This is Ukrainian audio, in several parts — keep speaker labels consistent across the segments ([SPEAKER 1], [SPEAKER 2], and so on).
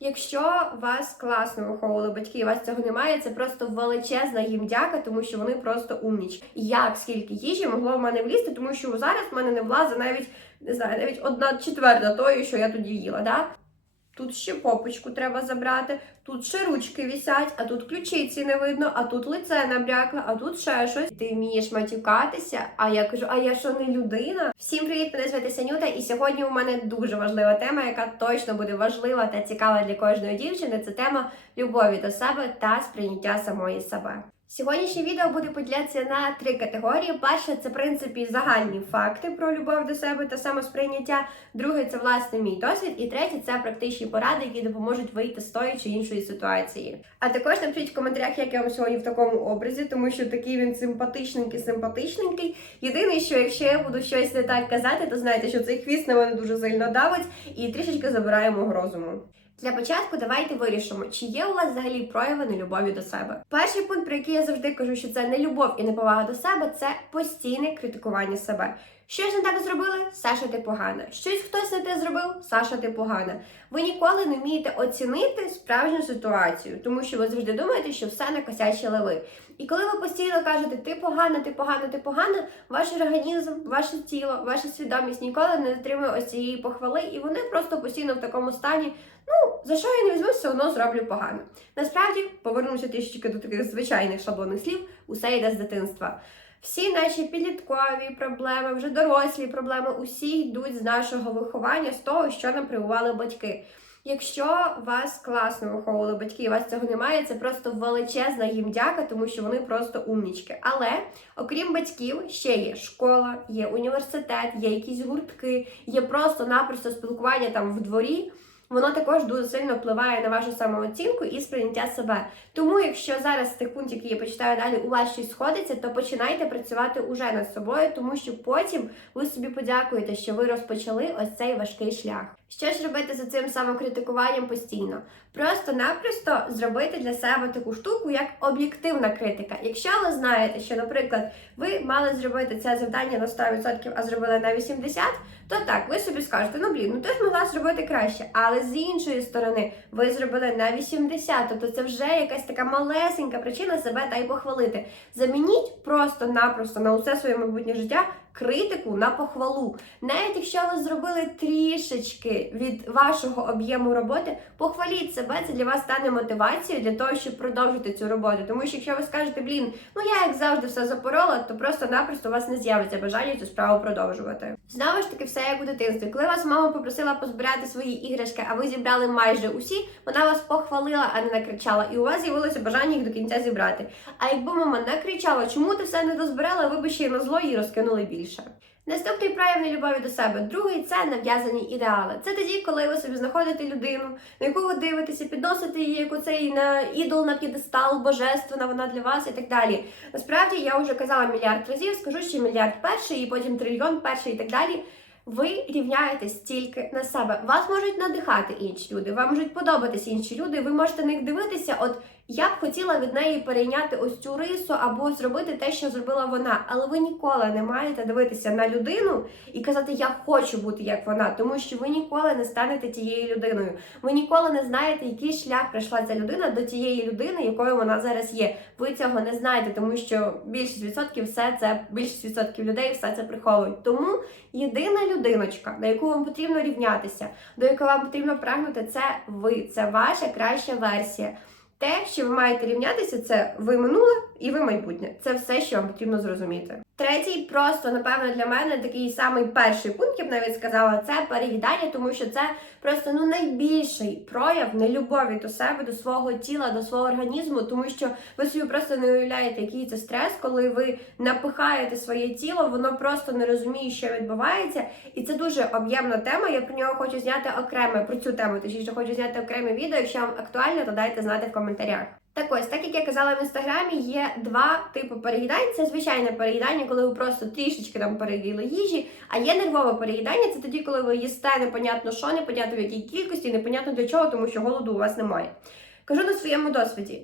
[SPEAKER 1] Якщо вас класно виховували батьки, і вас цього немає, це просто величезна їм дяка, тому що вони просто умніч. Як скільки їжі могло в мене влізти, тому що зараз в мене не влазить навіть не знаю, навіть одна четверта тої, що я тоді їла. Да? Тут ще попочку треба забрати, тут ще ручки вісять, а тут ключиці не видно, а тут лице набрякло, а тут ще щось. Ти вмієш матюкатися, а я кажу, а я що не людина? Всім привіт, мене звати Санюта, і сьогодні у мене дуже важлива тема, яка точно буде важлива та цікава для кожної дівчини. Це тема любові до себе та сприйняття самої себе. Сьогоднішнє відео буде поділятися на три категорії. Перше це в принципі загальні факти про любов до себе та самосприйняття. Друге це власне мій досвід. І третє це практичні поради, які допоможуть вийти з тої чи іншої ситуації. А також напишіть в коментарях, як я вам сьогодні в такому образі, тому що такий він симпатичненький, симпатичненький. Єдине, що якщо я буду щось не так казати, то знаєте, що цей хвіст на мене дуже сильно давить і трішечки забирає мого розуму. Для початку давайте вирішимо, чи є у вас взагалі прояви нелюбові до себе. Перший пункт, про який я завжди кажу, що це не любов і неповага до себе, це постійне критикування себе. Щось не так зробили, Саша, ти погана. Щось хтось не те зробив, Саша, ти погана. Ви ніколи не вмієте оцінити справжню ситуацію, тому що ви завжди думаєте, що все накосячили ви. І коли ви постійно кажете ти погана, ти погана, ти погана, ваш організм, ваше тіло, ваша свідомість ніколи не отримує ось цієї похвали, і вони просто постійно в такому стані. Ну, за що я не візьму, все одно зроблю погано. Насправді, повернуся трішечки до таких звичайних шаблонних слів, усе йде з дитинства. Всі наші підліткові проблеми, вже дорослі проблеми, усі йдуть з нашого виховання, з того, що нам прививали батьки. Якщо вас класно виховували батьки, і вас цього немає, це просто величезна їм дяка, тому що вони просто умнічки. Але окрім батьків, ще є школа, є університет, є якісь гуртки, є просто-напросто спілкування там в дворі. Воно також дуже сильно впливає на вашу самооцінку і сприйняття себе. Тому, якщо зараз з тих пунктів, які я почитаю далі, у вас щось сходиться, то починайте працювати уже над собою, тому що потім ви собі подякуєте, що ви розпочали ось цей важкий шлях. Що ж робити за цим самокритикуванням постійно? Просто-напросто зробити для себе таку штуку, як об'єктивна критика. Якщо ви знаєте, що, наприклад, ви мали зробити це завдання на 100%, а зробили на 80%, то так, ви собі скажете, ну блін, ну ти ж могла зробити краще. Але з іншої сторони, ви зробили на 80%, тобто це вже якась така малесенька причина себе та й похвалити. Замініть просто-напросто на усе своє майбутнє життя критику на похвалу. Навіть якщо ви зробили трішечки від вашого об'єму роботи, похваліть себе, це для вас стане мотивацією для того, щоб продовжити цю роботу. Тому що якщо ви скажете, блін, ну я як завжди все запорола, то просто-напросто у вас не з'явиться бажання цю справу продовжувати. Знову ж таки, все як у дитинстві. Коли вас мама попросила позбирати свої іграшки, а ви зібрали майже усі, вона вас похвалила, а не накричала, і у вас з'явилося бажання їх до кінця зібрати. А якби мама накричала, чому ти все не дозбирала, ви б ще й на зло її розкинули більше. Наступний прояв нелюбові до себе. Другий це нав'язані ідеали. Це тоді, коли ви собі знаходите людину, на яку ви дивитеся, підносите її як оцей на ідол на п'єдестал, божественна вона для вас і так далі. Насправді я вже казала мільярд разів, скажу ще мільярд перший, і потім трильйон перший і так далі. Ви рівняєтесь тільки на себе. Вас можуть надихати інші люди, вам можуть подобатись інші люди. Ви можете на них дивитися. От я б хотіла від неї перейняти ось цю рису або зробити те, що зробила вона. Але ви ніколи не маєте дивитися на людину і казати Я хочу бути як вона, тому що ви ніколи не станете тією людиною. Ви ніколи не знаєте, який шлях пройшла ця людина до тієї людини, якою вона зараз є. Ви цього не знаєте, тому що більшість відсотків все це більшість відсотків людей все це приховують. Тому єдина людиночка, на яку вам потрібно рівнятися, до якої вам потрібно прагнути, це ви, це ваша краща версія. Те, що ви маєте рівнятися, це ви минуле і ви майбутнє. Це все, що вам потрібно зрозуміти. Третій, просто напевно для мене такий самий перший пункт, я б навіть сказала, це переїдання, тому що це просто ну найбільший прояв нелюбові до себе, до свого тіла, до свого організму, тому що ви собі просто не уявляєте, який це стрес, коли ви напихаєте своє тіло, воно просто не розуміє, що відбувається, і це дуже об'ємна тема. Я про нього хочу зняти окреме про цю тему. Точніше, хочу зняти окреме відео. Якщо вам актуально, то дайте знати в коментарях. Так ось, так як я казала в інстаграмі, є два типи переїдань. Це звичайне переїдання, коли ви просто трішечки там переїли їжі. А є нервове переїдання, це тоді, коли ви їсте непонятно що, непонятно в якій кількості, непонятно для чого, тому що голоду у вас немає. Кажу на своєму досвіді.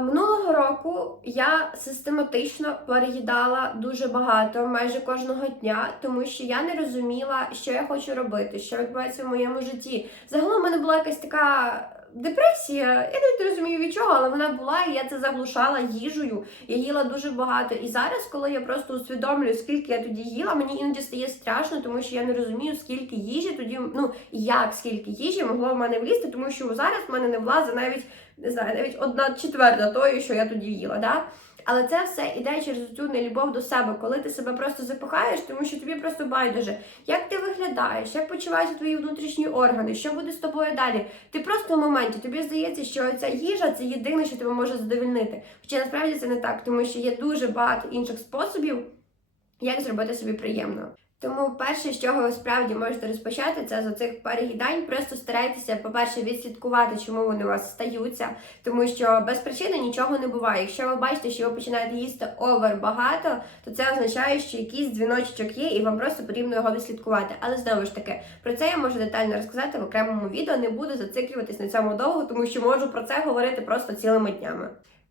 [SPEAKER 1] Минулого року я систематично переїдала дуже багато, майже кожного дня, тому що я не розуміла, що я хочу робити, що відбувається в моєму житті. Загалом в мене була якась така депресія. Я навіть не розумію від чого, але вона була, і я це заглушала їжею. Я їла дуже багато. І зараз, коли я просто усвідомлюю, скільки я тоді їла, мені іноді стає страшно, тому що я не розумію, скільки їжі тоді, ну як скільки їжі могло в мене влізти, тому що зараз в мене не влазить навіть не знаю, навіть одна четверта тої, що я тоді їла. Да? Але це все іде через цю нелюбов до себе, коли ти себе просто запихаєш, тому що тобі просто байдуже, як ти виглядаєш, як почуваються твої внутрішні органи, що буде з тобою далі. Ти просто в моменті, тобі здається, що ця їжа це єдине, що тебе може задовільнити. Хоча насправді це не так, тому що є дуже багато інших способів, як зробити собі приємно. Тому перше, з чого ви справді можете розпочати, це з оцих переїдань. Просто старайтеся, по-перше, відслідкувати, чому вони у вас стаються, тому що без причини нічого не буває. Якщо ви бачите, що ви починаєте їсти овер багато, то це означає, що якийсь дзвіночок є, і вам просто потрібно його відслідкувати. Але знову ж таки, про це я можу детально розказати в окремому відео. Не буду зациклюватись на цьому довго, тому що можу про це говорити просто цілими днями.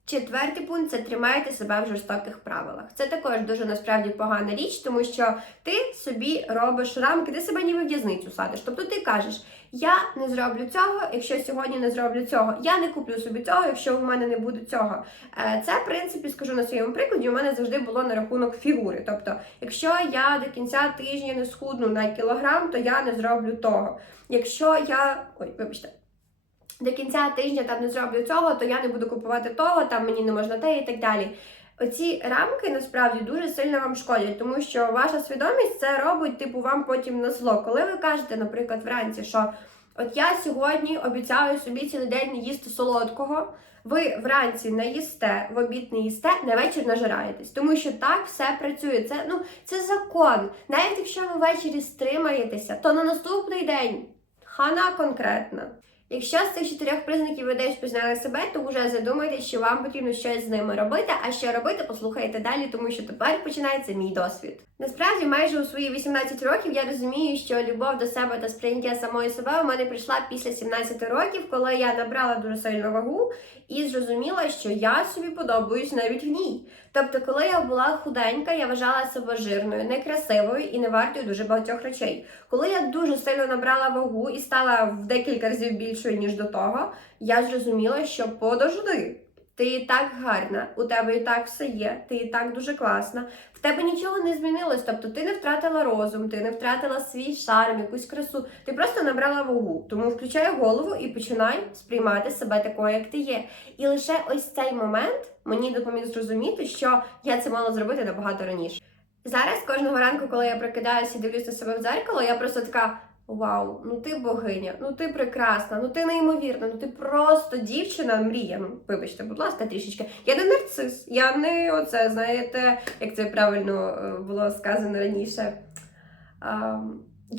[SPEAKER 1] Четвертий пункт це тримайте себе в жорстоких правилах. Це також дуже насправді погана річ, тому що ти собі робиш рамки, ти себе ніби в'язницю садиш. Тобто ти кажеш, я не зроблю цього, якщо сьогодні не зроблю цього. Я не куплю собі цього, якщо в мене не буде цього. Е, Це, в принципі, скажу на своєму прикладі, у мене завжди було на рахунок фігури. Тобто, якщо я до кінця тижня не схудну на кілограм, то я не зроблю того. Якщо я. Ой, вибачте. До кінця тижня там не зроблю цього, то я не буду купувати того, там мені не можна те і так далі. Оці рамки насправді дуже сильно вам шкодять, тому що ваша свідомість це робить, типу, вам потім на зло. Коли ви кажете, наприклад, вранці, що от я сьогодні обіцяю собі цілий день не їсти солодкого, ви вранці не їсте, в обід не їсте, на вечір нажираєтесь. Тому що так все працює. Це ну це закон. Навіть якщо ви ввечері стримаєтеся, то на наступний день хана конкретна. Якщо з цих чотирьох признаків ви десь пізнали себе, то вже задумайтесь, що вам потрібно щось з ними робити. А що робити, послухайте далі, тому що тепер починається мій досвід. Насправді, майже у свої 18 років я розумію, що любов до себе та сприйняття самої себе у мене прийшла після 17 років, коли я набрала дуже сильну вагу і зрозуміла, що я собі подобаюсь навіть в ній. Тобто, коли я була худенька, я вважала себе жирною, некрасивою і не вартою дуже багатьох речей. Коли я дуже сильно набрала вагу і стала в декілька разів більшою ніж до того, я зрозуміла, що подожди. Ти і так гарна, у тебе і так все є, ти і так дуже класна. В тебе нічого не змінилось. Тобто ти не втратила розум, ти не втратила свій шарм, якусь красу. Ти просто набрала вагу. Тому включай голову і починай сприймати себе такою, як ти є. І лише ось цей момент мені допоміг зрозуміти, що я це мала зробити набагато раніше. Зараз кожного ранку, коли я прокидаюся і дивлюся на себе в дзеркало, я просто така. Вау, ну ти богиня, ну ти прекрасна, ну ти неймовірна, ну ти просто дівчина мрія. Ну, вибачте, будь ласка, трішечки. Я не нарцис, я не оце, знаєте, як це правильно е, було сказано раніше. А,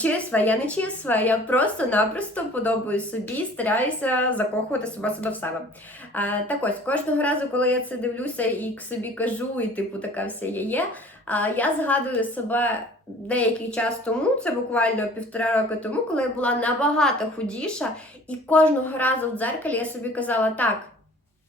[SPEAKER 1] Чисва, я не чисва, я просто-напросто подобаю собі, стараюся закохувати себе себе в себе. А, так ось, кожного разу, коли я це дивлюся і к собі кажу, і типу така вся я є. А я згадую себе деякий час тому, це буквально півтора роки тому, коли я була набагато худіша, і кожного разу в дзеркалі я собі казала, так,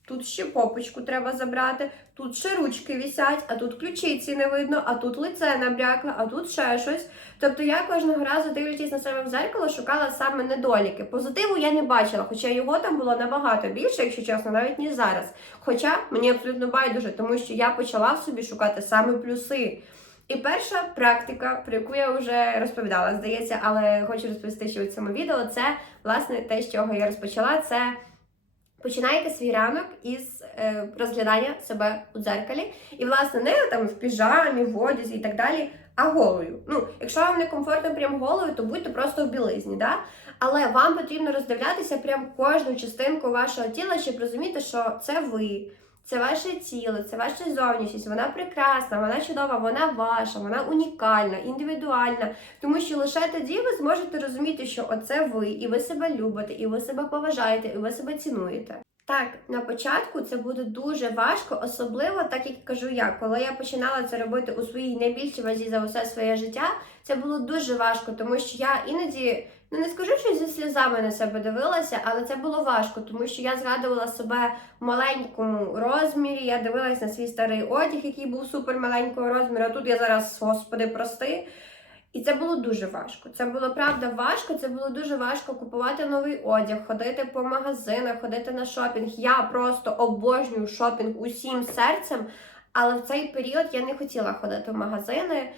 [SPEAKER 1] тут ще попочку треба забрати, тут ще ручки вісять, а тут ключиці не видно, а тут лице набрякло, а тут ще щось. Тобто я кожного разу, дивлячись на себе в зеркало, шукала саме недоліки. Позитиву я не бачила, хоча його там було набагато більше, якщо чесно, навіть ніж зараз. Хоча мені абсолютно байдуже, тому що я почала в собі шукати саме плюси. І перша практика, про яку я вже розповідала, здається, але хочу розповісти ще у цьому відео, це власне те, з чого я розпочала, це починайте свій ранок із е, розглядання себе у дзеркалі. І, власне, не там в піжамі, в одязі і так далі, а голою. Ну, якщо вам не комфортно прям голою, то будьте просто в білизні, да? Але вам потрібно роздивлятися прям кожну частинку вашого тіла, щоб розуміти, що це ви. Це ваше тіло, це ваша зовнішність, вона прекрасна, вона чудова, вона ваша, вона унікальна, індивідуальна. Тому що лише тоді ви зможете розуміти, що оце ви, і ви себе любите, і ви себе поважаєте, і ви себе цінуєте. Так, на початку це буде дуже важко, особливо так як кажу я, коли я починала це робити у своїй найбільшій вазі за усе своє життя, це було дуже важко, тому що я іноді Ну не скажу, що зі сльозами на себе дивилася, але це було важко, тому що я згадувала себе в маленькому розмірі. Я дивилась на свій старий одяг, який був супер маленького розміру. А тут я зараз, господи, прости. І це було дуже важко. Це було правда важко. Це було дуже важко купувати новий одяг, ходити по магазинах, ходити на шопінг. Я просто обожнюю шопінг усім серцем. Але в цей період я не хотіла ходити в магазини.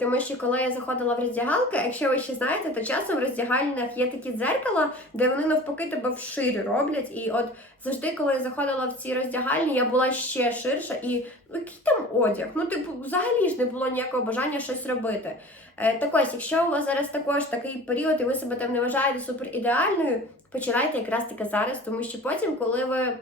[SPEAKER 1] Тому що коли я заходила в роздягалки, якщо ви ще знаєте, то часом в роздягальнях є такі дзеркала, де вони навпаки тебе вширі роблять. І от завжди, коли я заходила в ці роздягальні, я була ще ширша і ну, який там одяг? Ну, типу, взагалі ж не було ніякого бажання щось робити. Е, так ось, якщо у вас зараз також такий період, і ви себе там не вважаєте супер ідеальною, починайте якраз таки зараз, тому що потім, коли ви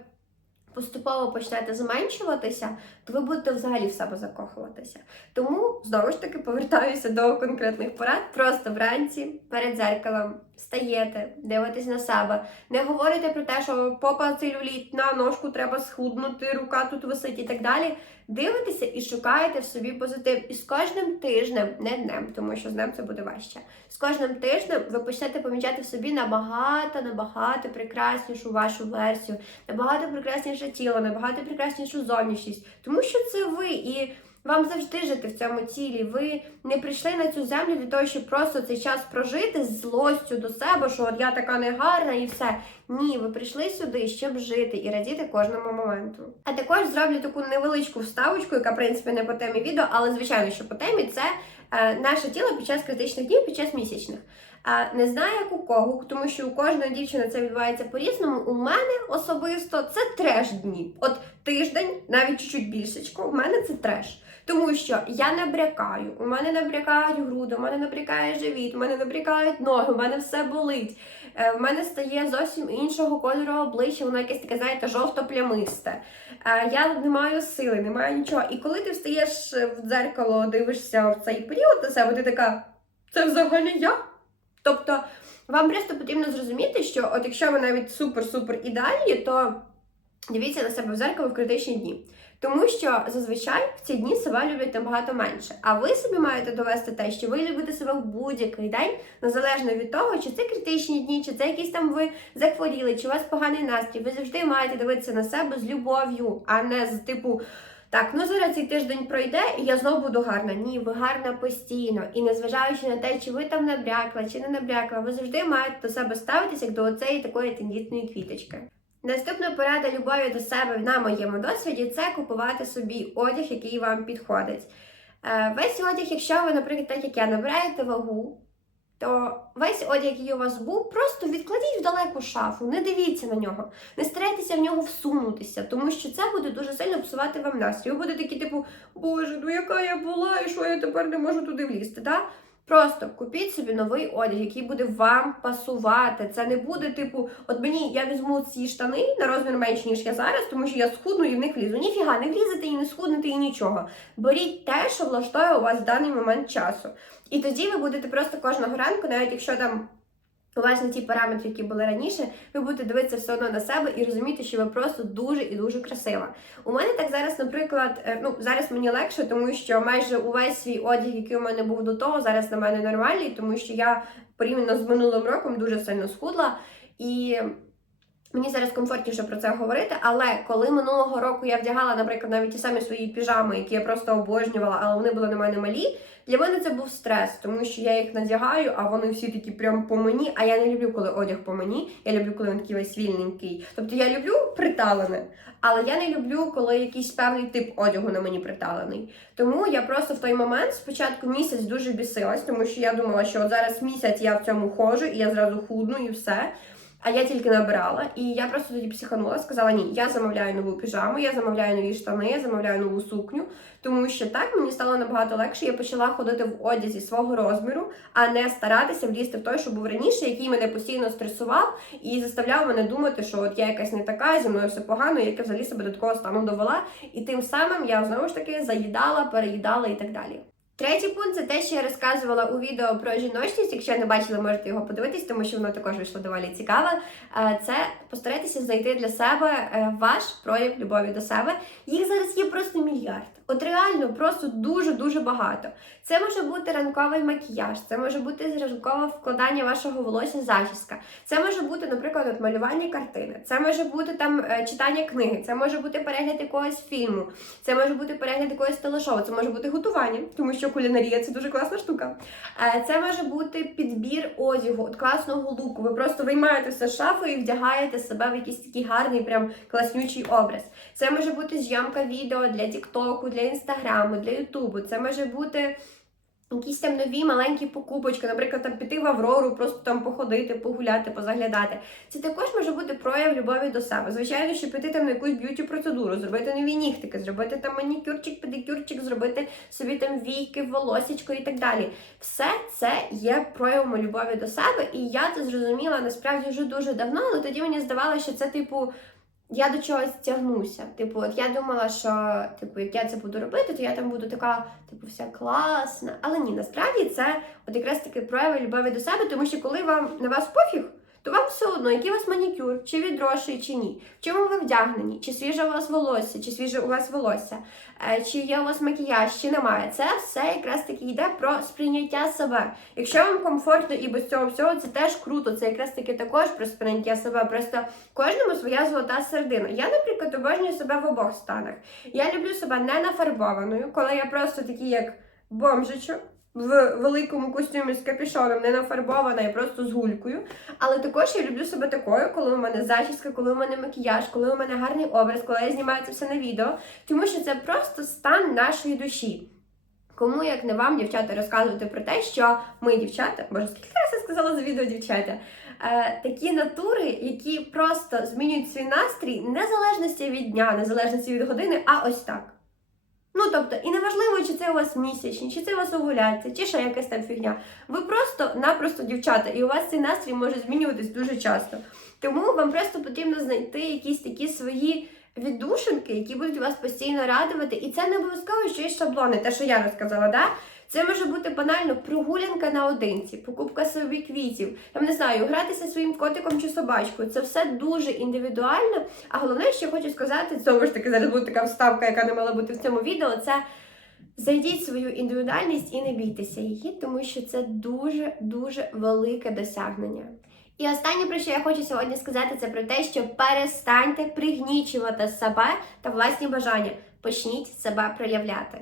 [SPEAKER 1] поступово почнете зменшуватися, то ви будете взагалі в себе закохуватися. Тому знову ж таки повертаюся до конкретних порад. Просто вранці перед зеркалом стаєте, дивитесь на себе, не говорите про те, що попа целюлітна, ножку треба схуднути, рука тут висить і так далі. Дивитеся і шукаєте в собі позитив. І з кожним тижнем, не днем, тому що з днем це буде важче. З кожним тижнем ви почнете помічати в собі набагато, набагато прекраснішу вашу версію, набагато прекрасніше тіло, набагато прекраснішу зовнішність, тому що це ви і. Вам завжди жити в цьому тілі. Ви не прийшли на цю землю для того, щоб просто цей час прожити з злостю до себе, що от я така негарна і все. Ні, ви прийшли сюди, щоб жити і радіти кожному моменту. А також зроблю таку невеличку вставочку, яка в принципі не по темі відео, але звичайно, що по темі це е, наше тіло під час критичних днів, під час місячних. А не знаю, як у кого, тому що у кожної дівчини це відбувається по-різному. У мене особисто це треш дні. От тиждень, навіть чуть-чуть більшечко, у мене це треш. Тому що я набрякаю, у мене набрякають груди, у мене набрякає живіт, у мене набрякають ноги, у мене все болить. Е, В мене стає зовсім іншого кольору обличчя, воно якесь таке, знаєте, жовто-плямисте. Е, Я не маю сили, не маю нічого. І коли ти встаєш в дзеркало, дивишся в цей період на себе, ти така, це взагалі я? Тобто вам просто потрібно зрозуміти, що от якщо ви навіть супер-супер ідеальні, то дивіться на себе в зеркало в критичні дні. Тому що зазвичай в ці дні себе люблять набагато менше. А ви собі маєте довести те, що ви любите себе в будь-який день, незалежно від того, чи це критичні дні, чи це якісь там ви захворіли, чи у вас поганий настрій. Ви завжди маєте дивитися на себе з любов'ю, а не з типу. Так, ну зараз цей тиждень пройде, і я знову буду гарна. Ні, ви гарна постійно. І незважаючи на те, чи ви там набрякла, чи не набрякла, ви завжди маєте до себе ставитися як до оцеї такої тендітної квіточки. Наступна порада любові до себе на моєму досвіді це купувати собі одяг, який вам підходить. Е, Весь одяг, якщо ви, наприклад, так як я набираєте вагу, то весь одяг, який у вас був, просто відкладіть в далеку шафу, не дивіться на нього, не старайтеся в нього всунутися, тому що це буде дуже сильно псувати вам настрій. Ви будете такі, типу, Боже, ну яка я була, і що я тепер не можу туди влізти. Да? Просто купіть собі новий одяг, який буде вам пасувати. Це не буде, типу, от мені я візьму ці штани на розмір менше, ніж я зараз, тому що я схудну і в них влізу. Ніфіга, не влізете і не схуднете, і нічого. Беріть те, що влаштує у вас в даний момент часу. І тоді ви будете просто кожного ранку, навіть якщо там. Не ті параметри, які були раніше, ви будете дивитися все одно на себе і розуміти, що ви просто дуже і дуже красива. У мене так зараз, наприклад, е, ну зараз мені легше, тому що майже увесь свій одяг, який у мене був до того, зараз на мене нормальний, тому що я порівняно з минулим роком дуже сильно схудла. І мені зараз комфортніше про це говорити. Але коли минулого року я вдягала, наприклад, навіть ті самі свої піжами, які я просто обожнювала, але вони були на мене малі. Для мене це був стрес, тому що я їх надягаю, а вони всі такі прям по мені. А я не люблю, коли одяг по мені. Я люблю, коли він такий весь вільненький. Тобто я люблю приталене, але я не люблю, коли якийсь певний тип одягу на мені приталений. Тому я просто в той момент спочатку місяць дуже бісилась, тому що я думала, що от зараз місяць я в цьому ходжу, і я зразу худну і все. А я тільки набирала, і я просто тоді психанула, сказала: ні, я замовляю нову піжаму, я замовляю нові штани, я замовляю нову сукню, тому що так мені стало набагато легше. Я почала ходити в одязі свого розміру, а не старатися влізти в той, що був раніше, який мене постійно стресував і заставляв мене думати, що от я якась не така, зі мною все погано, як я взагалі себе до такого стану довела. І тим самим я знову ж таки заїдала, переїдала і так далі. Третій пункт це те, що я розказувала у відео про жіночність. Якщо не бачили, можете його подивитись, тому що воно також вийшло доволі цікаве. Е, Це постарайтеся знайти для себе е, ваш прояв любові до себе. Їх зараз є просто мільярд. От реально просто дуже-дуже багато. Це може бути ранковий макіяж, це може бути ранкове вкладання вашого волосся, зачіска. Це може бути, наприклад, от малювання картини, це може бути там е, читання книги, це може бути перегляд якогось фільму, це може бути перегляд якогось телешоу, це може бути готування, тому що кулінарія це дуже класна штука. Е, Це може бути підбір одягу, от класного луку. Ви просто виймаєте все з шафи і вдягаєте себе в якийсь такий гарний, прям класнючий образ. Це може бути зйомка відео для Тіктоку, для Інстаграму, для Ютубу. Це може бути. Якісь там нові маленькі покупочки, наприклад, там піти в Аврору, просто там походити, погуляти, позаглядати. Це також може бути прояв любові до себе. Звичайно, що піти там на якусь б'юті процедуру, зробити нові нігтики, зробити там манікюрчик, педикюрчик, зробити собі там війки, волосічко і так далі. Все це є проявом любові до себе, і я це зрозуміла насправді вже дуже давно, але тоді мені здавалося, що це типу. Я до чогось тягнуся. Типу, от я думала, що типу, як я це буду робити, то я там буду така, типу, вся класна. Але ні, насправді це от якраз таки прояви любові до себе, тому що коли вам на вас пофіг, то вам все одно, який у вас манікюр, чи відрошує, чи ні, в чому ви вдягнені, чи свіже у вас волосся, чи свіже у вас волосся, е, чи є у вас макіяж, чи немає. Це все якраз таки йде про сприйняття себе. Якщо вам комфортно і без цього всього, це теж круто. Це якраз таки також про сприйняття себе. Просто кожному своя золота середина. Я, наприклад, обожнюю себе в обох станах. Я люблю себе не нафарбованою, коли я просто такий, як бомжичок. В великому костюмі з капюшоном, не нафарбована і просто з гулькою. Але також я люблю себе такою, коли у мене зачіска, коли у мене макіяж, коли у мене гарний образ, коли я знімаю це все на відео. Тому що це просто стан нашої душі. Кому як не вам, дівчата, розказувати про те, що ми, дівчата, боже, скільки раз я сказала за відео дівчата, е, такі натури, які просто змінюють свій настрій незалежності від дня, незалежності від години, а ось так. Ну, тобто, і неважливо, чи це у вас місячні, чи це у вас овуляція, чи ще якась там фігня. Ви просто-напросто дівчата, і у вас цей настрій може змінюватись дуже часто. Тому вам просто потрібно знайти якісь такі свої віддушинки, які будуть вас постійно радувати. І це не обов'язково що є шаблони, те, що я розказала, да? Це може бути банально прогулянка наодинці, покупка собі квітів, там не знаю, гратися своїм котиком чи собачкою. Це все дуже індивідуально. А головне, що я хочу сказати, знову ж таки, зараз буде така вставка, яка не мала бути в цьому відео. Це зайдіть свою індивідуальність і не бійтеся її, тому що це дуже дуже велике досягнення. І останнє, про що я хочу сьогодні сказати, це про те, що перестаньте пригнічувати себе та власні бажання. Почніть себе проявляти.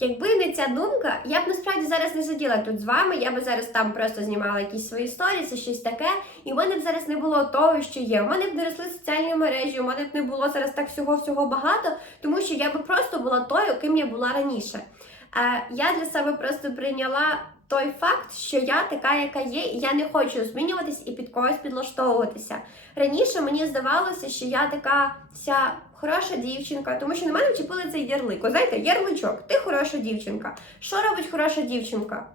[SPEAKER 1] Якби не ця думка, я б насправді зараз не сиділа тут з вами, я би зараз там просто знімала якісь свої сторіси, щось таке, і в мене б зараз не було того, що є. У мене б не росли соціальні мережі, у мене б не було зараз так всього-всього багато, тому що я би просто була тою, ким я була раніше. Е, я для себе просто прийняла той факт, що я така, яка є, і я не хочу змінюватись і під когось підлаштовуватися. Раніше мені здавалося, що я така вся хороша дівчинка, тому що на мене вчепили цей ярлик. Знаєте, ярличок, ти хороша дівчинка. Що робить хороша дівчинка?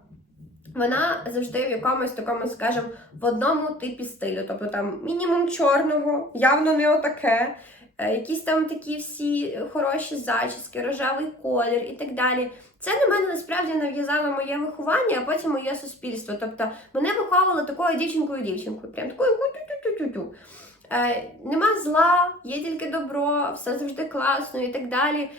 [SPEAKER 1] Вона завжди в якомусь такому, скажімо, в одному типі стилю. Тобто там мінімум чорного, явно не отаке, е, якісь там такі всі хороші зачіски, рожевий колір і так далі. Це на мене насправді нав'язало моє виховання, а потім моє суспільство. Тобто мене виховували такою дівчинкою-дівчинкою, прям такою тю-тю-тю-тю-тю. Е, нема зла, є тільки добро, все завжди класно і так далі.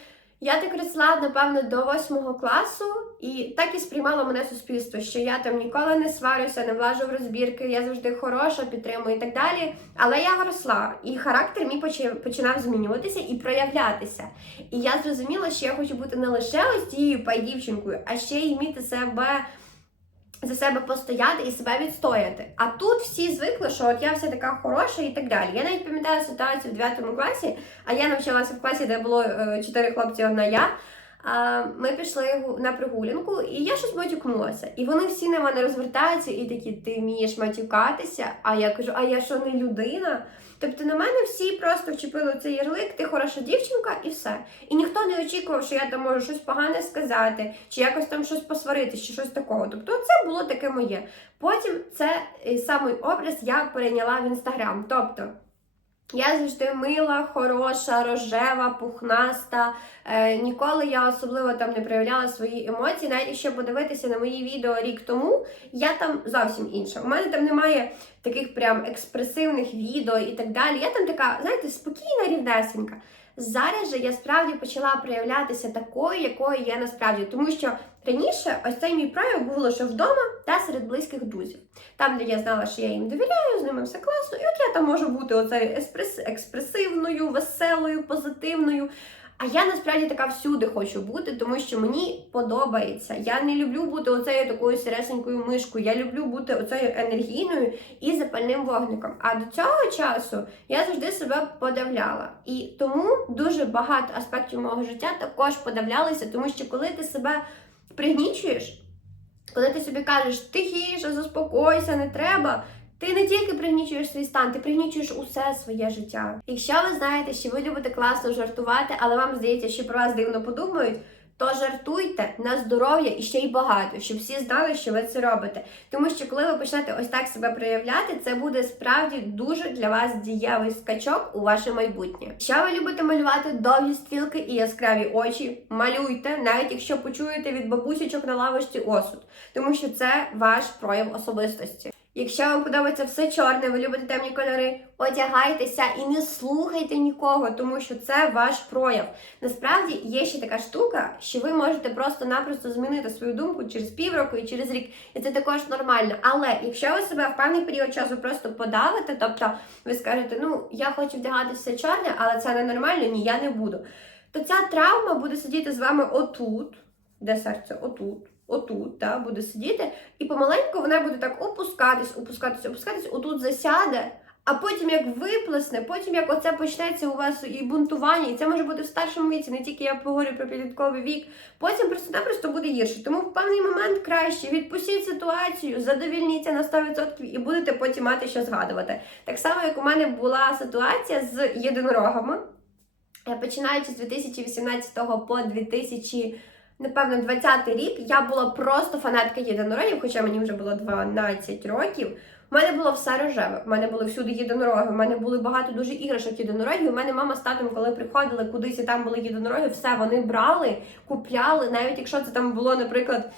[SPEAKER 1] Я так росла, напевно, до восьмого класу, і так і сприймало мене суспільство, що я там ніколи не сварюся, не влажу в розбірки, я завжди хороша, підтримую і так далі. Але я росла, і характер мій почи- починав змінюватися і проявлятися. І я зрозуміла, що я хочу бути не лише ось тією пай-дівчинкою, а ще й вміти себе за себе постояти і себе відстояти. А тут всі звикли, що от я вся така хороша і так далі. Я навіть пам'ятаю ситуацію в 9 класі, а я навчалася в класі, де було е, чотири хлопці, одна я. Ми пішли на прогулянку, і я щось матюкнулася. І вони всі на мене розвертаються і такі, ти вмієш матюкатися. А я кажу, а я що не людина? Тобто на мене всі просто вчепили цей ярлик, ти хороша дівчинка, і все. І ніхто не очікував, що я там можу щось погане сказати, чи якось там щось посварити, чи щось такого. Тобто це було таке моє. Потім це е, самий образ я перейняла в інстаграм. Тобто. Я завжди мила, хороша, рожева, пухнаста. Е, ніколи я особливо там не проявляла свої емоції. Навіть якщо подивитися на мої відео рік тому, я там зовсім інша. У мене там немає таких прям експресивних відео і так далі. Я там така, знаєте, спокійна, рівнесенька. Зараз же я справді почала проявлятися такою, якою є насправді, тому що раніше ось цей мій прояв було, що вдома та серед близьких друзів. Там, де я знала, що я їм довіряю, з ними все класно, і от я там можу бути оцею еспрес... експресивною, веселою, позитивною. А я насправді така всюди хочу бути, тому що мені подобається. Я не люблю бути оцею такою сіресенькою мишкою. Я люблю бути оцею енергійною і запальним вогником. А до цього часу я завжди себе подавляла. І тому дуже багато аспектів мого життя також подавлялися, тому що коли ти себе пригнічуєш, коли ти собі кажеш тихіше, заспокойся, не треба. Ти не тільки пригнічуєш свій стан, ти пригнічуєш усе своє життя. Якщо ви знаєте, що ви любите класно жартувати, але вам здається, що про вас дивно подумають, то жартуйте на здоров'я і ще й багато, щоб всі знали, що ви це робите. Тому що коли ви почнете ось так себе проявляти, це буде справді дуже для вас дієвий скачок у ваше майбутнє. Якщо ви любите малювати довгі стрілки і яскраві очі, малюйте, навіть якщо почуєте від бабусічок на лавочці осуд, тому що це ваш прояв особистості. Якщо вам подобається все чорне, ви любите темні кольори, одягайтеся і не слухайте нікого, тому що це ваш прояв. Насправді є ще така штука, що ви можете просто-напросто змінити свою думку через півроку і через рік, і це також нормально. Але якщо ви себе в певний період часу просто подавите, тобто ви скажете, ну я хочу вдягати все чорне, але це не нормально, ні, я не буду. То ця травма буде сидіти з вами отут, де серце, отут отут, да, буде сидіти, і помаленьку вона буде так опускатись, опускатись, опускатись, отут засяде. А потім як виплесне, потім як оце почнеться у вас і бунтування, і це може бути в старшому віці, не тільки я поговорю про підлітковий вік. Потім просто-напросто буде гірше. Тому в певний момент краще відпустіть ситуацію, задовільніться на 100% і будете потім мати що згадувати. Так само, як у мене була ситуація з єдинорогами, починаючи з 2018 по 2000 Напевно, 20-й рік я була просто фанатка єдинорогів, хоча мені вже було 12 років. У мене було все рожеве. У мене були всюди єдинороги. У мене були багато дуже іграшок єдинорогів. У мене мама з татом, коли приходили кудись і там були єдинороги, все вони брали, купляли. Навіть якщо це там було, наприклад.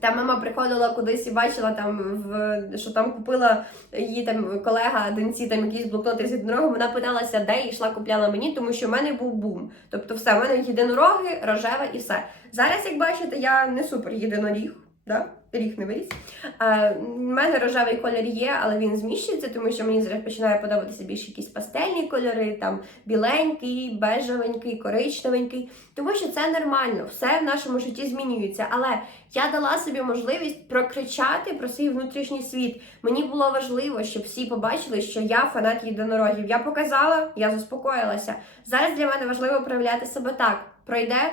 [SPEAKER 1] Та мама приходила кудись і бачила там, в що там купила її там колега доньці там якісь блокноти з єдинорогом, Вона питалася, де і йшла, купляла мені, тому що в мене був бум. Тобто, все, в мене єдинороги, рожеве і все. Зараз, як бачите, я не супер єдиноріг. Да? Ріг не виріс. У мене рожевий колір є, але він зміщується, тому що мені зараз починає подобатися більше якісь пастельні кольори, там біленький, бежевенький, коричневенький. Тому що це нормально, все в нашому житті змінюється. Але я дала собі можливість прокричати про свій внутрішній світ. Мені було важливо, щоб всі побачили, що я фанат єдинорогів. Я показала, я заспокоїлася. Зараз для мене важливо проявляти себе так. Пройде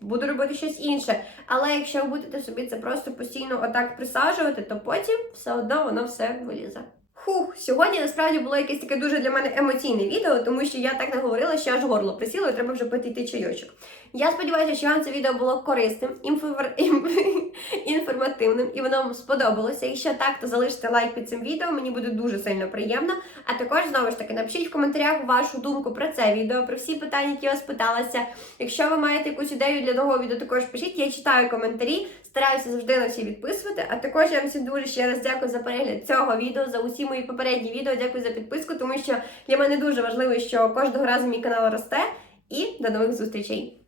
[SPEAKER 1] буду робити щось інше. Але якщо ви будете собі це просто постійно отак присаджувати, то потім все одно воно все вилізе. Хух, сьогодні насправді було якесь таке дуже для мене емоційне відео, тому що я так наговорила, що аж горло присіло, і треба вже пити чайочок. Я сподіваюся, що вам це відео було корисним, інфор... інформативним і воно вам сподобалося. Якщо так, то залиште лайк під цим відео, мені буде дуже сильно приємно. А також, знову ж таки, напишіть в коментарях вашу думку про це відео, про всі питання, які я вас питалася. Якщо ви маєте якусь ідею для нового відео, також пишіть, я читаю коментарі, стараюся завжди на всі відписувати. А також я вам всім дуже ще раз дякую за перегляд цього відео, за усі мої попередні відео. Дякую за підписку, тому що для мене дуже важливо, що кожного разу мій канал росте. І до нових зустрічей!